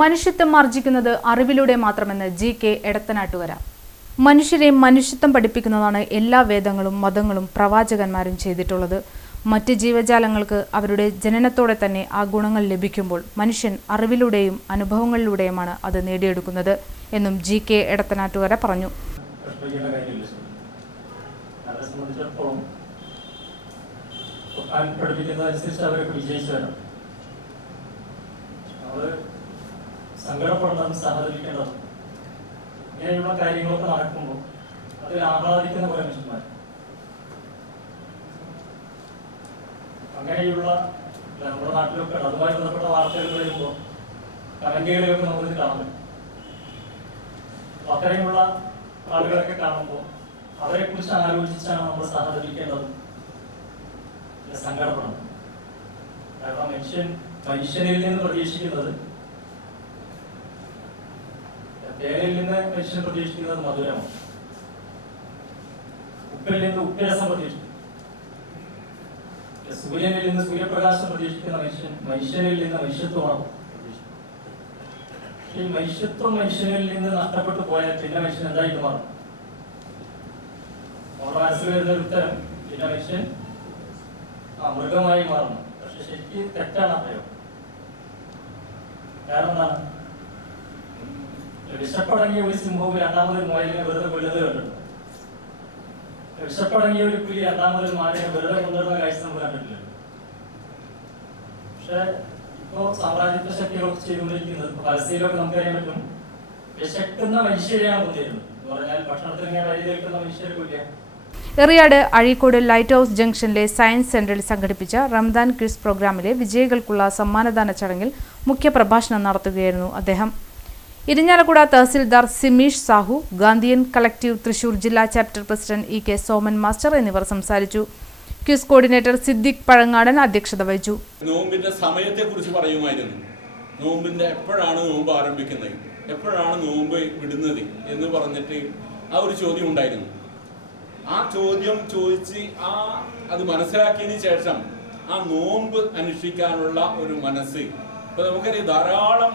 മനുഷ്യത്വം ആർജിക്കുന്നത് അറിവിലൂടെ മാത്രമെന്ന് ജി.കെ. എടത്തനാട്ടുകര. മനുഷ്യരെ മനുഷ്യത്വം പഠിപ്പിക്കുന്നതാണ് എല്ലാ വേദങ്ങളും മതങ്ങളും പ്രവാചകന്മാരും ചെയ്തിട്ടുള്ളത്. മറ്റ് ജീവജാലങ്ങൾക്ക് അവരുടെ ജനനത്തോടെ തന്നെ ആ ഗുണങ്ങൾ ലഭിക്കുമ്പോൾ മനുഷ്യൻ അറിവിലൂടെയും അനുഭവങ്ങളിലൂടെയുമാണ് അത് നേടിയെടുക്കുന്നത് എന്നും ജി.കെ. എടത്തനാട്ടുകര പറഞ്ഞു. സങ്കടപ്പെടണം, സഹകരിക്കേണ്ടത് ഇങ്ങനെയുള്ള കാര്യങ്ങളൊക്കെ നടക്കുമ്പോൾ അതിൽ ആഹ്ലാദിക്കുന്ന കുറെ മനുഷ്യന്മാർ, അങ്ങനെയുള്ള നമ്മുടെ നാട്ടിലൊക്കെ അതുമായി ബന്ധപ്പെട്ട വാർത്തകൾ വരുമ്പോൾ കമന്റുകളിലൊക്കെ നമുക്കിത് കാണും. അത്തരമുള്ള ആളുകളൊക്കെ കാണുമ്പോൾ അവരെ കുറിച്ച് ആലോചിച്ചാണ് നമ്മൾ സഹകരിക്കേണ്ടത്, സങ്കടപ്പെടണം. കാരണം മനുഷ്യനിൽ നിന്ന് പ്രതീക്ഷിക്കുന്നത്, തേനിൽ നിന്ന് മനുഷ്യൻ പ്രതീക്ഷിക്കുന്നത് മധുരമാണ്, ഉപ്പിൽ നിന്ന് ഉപ്പരസം പ്രതീക്ഷിക്കും, സൂര്യനിൽ നിന്ന് സൂര്യപ്രകാശം പ്രതീക്ഷിക്കുന്ന മനുഷ്യനിൽ നിന്ന് മനുഷ്യത്വമാണ് പ്രതീക്ഷിക്കുന്നത്. ഈ മനുഷ്യത്വം മനുഷ്യനിൽ നിന്ന് നഷ്ടപ്പെട്ടു പോയാൽ പിന്നെ മനുഷ്യൻ എന്തായിട്ട് മാറും? നമ്മുടെ മനസ്സിൽ വരുന്ന ഒരു ഉത്തരം പിന്നെ മനുഷ്യൻ മൃഗമായി മാറുന്നു. പക്ഷെ ശരിക്കും തെറ്റാണ് അത്രയോ. കാരണം എന്താണ്? വിശപ്പടങ്ങിയ ഒരു സിംഹവും രണ്ടാമതൊരു മുയലിനെ വെറുതെ കൊല്ലുന്നത് കണ്ടിട്ടുണ്ട്. വിശപ്പടങ്ങിയ ഒരു പുലി രണ്ടാമതൊരു മാനിനെ വെറുതെ കൊണ്ടുവരുന്ന കാഴ്ച നമ്മൾ കണ്ടിട്ടില്ല. പക്ഷെ ഇപ്പോ സാമ്രാജ്യത്വ ശക്തികളൊക്കെ ചെയ്തുകൊണ്ടിരിക്കുന്നത്, പലസ്തീനിലൊക്കെ നമുക്കറിയാൻ പറ്റും, വിശക്കുന്ന മനുഷ്യരെയാണ് കൊണ്ടിരുന്നത് എന്ന് പറഞ്ഞാൽ ഭക്ഷണത്തിന് ഇങ്ങനെ വഴി നിൽക്കുന്ന മനുഷ്യരെ കൊല്ലുക. എറിയാട് അഴീക്കോട് ലൈറ്റ് ഹൗസ് ജംഗ്ഷനിലെ സയൻസ് സെന്ററിൽ സംഘടിപ്പിച്ച റംദാൻ ക്വിസ് പ്രോഗ്രാമിലെ വിജയികൾക്കുള്ള സമ്മാനദാന ചടങ്ങിൽ മുഖ്യപ്രഭാഷണം നടത്തുകയായിരുന്നു അദ്ദേഹം. ഇരിഞ്ഞാലക്കുട തഹസിൽദാർ സിമീഷ് സാഹു, ഗാന്ധിയൻ കളക്റ്റീവ് തൃശൂർ ജില്ലാ ചാപ്റ്റർ പ്രസിഡന്റ് ഇ.കെ. സോമൻ മാസ്റ്റർ എന്നിവർ സംസാരിച്ചു. ക്വിസ് കോർഡിനേറ്റർ സിദ്ദിഖ് പഴങ്ങാടൻ അധ്യക്ഷത വഹിച്ചു. നോമ്പിന്റെ സമയത്തെക്കുറിച്ച് പറയുമായിരുന്നു. നോമ്പിന്റെ എപ്പോഴാണ് നോമ്പ് ആരംഭിക്കുന്നത്, എപ്പോഴാണ് നോമ്പ് വിടുന്നത് എന്ന് പറഞ്ഞിട്ട് ആ ഒരു ചോദ്യം ഉണ്ടായിരുന്നു. ആ ചോദ്യം ചോദിച്ച് അത് മനസ്സിലാക്കിയതിന് ശേഷം ആ നോമ്പ് അനുഷ്ഠിക്കാനുള്ള ഒരു മനസ്സ് ഇപ്പൊ നമുക്കറിയാം. ധാരാളം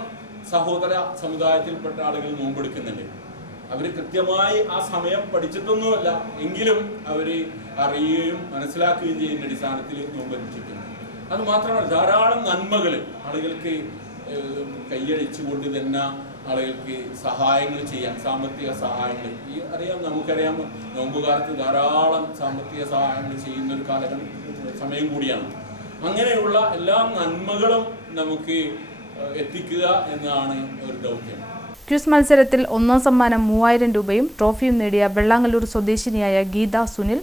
സഹോദര സമുദായത്തിൽപ്പെട്ട ആളുകൾ നോമ്പെടുക്കുന്നുണ്ട്. അവർ കൃത്യമായി ആ സമയം പഠിച്ചിട്ടൊന്നുമല്ല, എങ്കിലും അവർ അറിയുകയും മനസ്സിലാക്കുകയും ചെയ്യുന്ന അടിസ്ഥാനത്തിൽ നോമ്പ് അനുഷ്ഠിക്കുന്നു. അത് മാത്രമല്ല, ധാരാളം നന്മകൾ ആളുകൾക്ക് കൈയടിച്ചുകൊണ്ട് തന്നെ ആളുകൾക്ക് സഹായങ്ങൾ ചെയ്യാൻ, സാമ്പത്തിക സഹായങ്ങൾ നമുക്കറിയാം നോമ്പുകാലത്ത് ധാരാളം സാമ്പത്തിക സഹായങ്ങൾ ചെയ്യുന്ന ഒരു സമയം കൂടിയാണ്. അങ്ങനെയുള്ള എല്ലാ നന്മകളും നമുക്ക് എത്തിക്കുക എന്നാണ് ഒരു ദൗത്യം. ക്വിസ് മത്സരത്തിൽ ഒന്നാം സമ്മാനം 3000 രൂപയും ട്രോഫിയും നേടിയ വെള്ളാങ്ങല്ലൂർ സ്വദേശിനിയായ ഗീത സുനിൽ,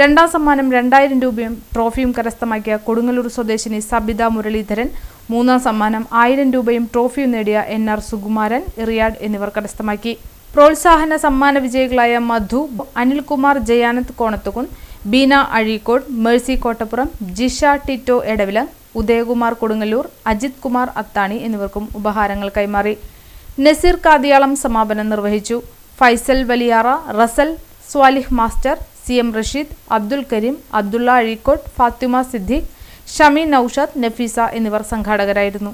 രണ്ടാം സമ്മാനം 2000 രൂപയും ട്രോഫിയും കരസ്ഥമാക്കിയ കൊടുങ്ങല്ലൂർ സ്വദേശിനി സബിത മുരളീധരൻ, മൂന്നാം സമ്മാനം 1000 രൂപയും ട്രോഫിയും നേടിയ NR സുകുമാരൻ, എറിയാഡ് എന്നിവർ കരസ്ഥമാക്കി. പ്രോത്സാഹന സമ്മാന വിജയികളായ മധു, അനിൽകുമാർ ജയാനന്ദ് കോണത്തുകുന്ന്, ബീന അഴീക്കോട്, മേഴ്സി കോട്ടപ്പുറം, ജിഷ ടിറ്റോ എടവിലം, ഉദയകുമാർ കൊടുങ്ങല്ലൂർ, അജിത് കുമാർ അത്താണി എന്നിവർക്കും ഉപഹാരങ്ങൾ കൈമാറി. നസീർ കാദിയാളം സമാപനം നിർവഹിച്ചു. ഫൈസൽ വലിയാറ, റസൽ, സ്വാലിഹ് മാസ്റ്റർ, CM റഷീദ്, അബ്ദുൽ കരീം, അബ്ദുള്ള അഴീക്കോട്, ഫാത്തിമ സിദ്ദീഖ്, ഷമി നൌഷാദ്, നഫീസ എന്നിവർ സംഘാടകരായിരുന്നു.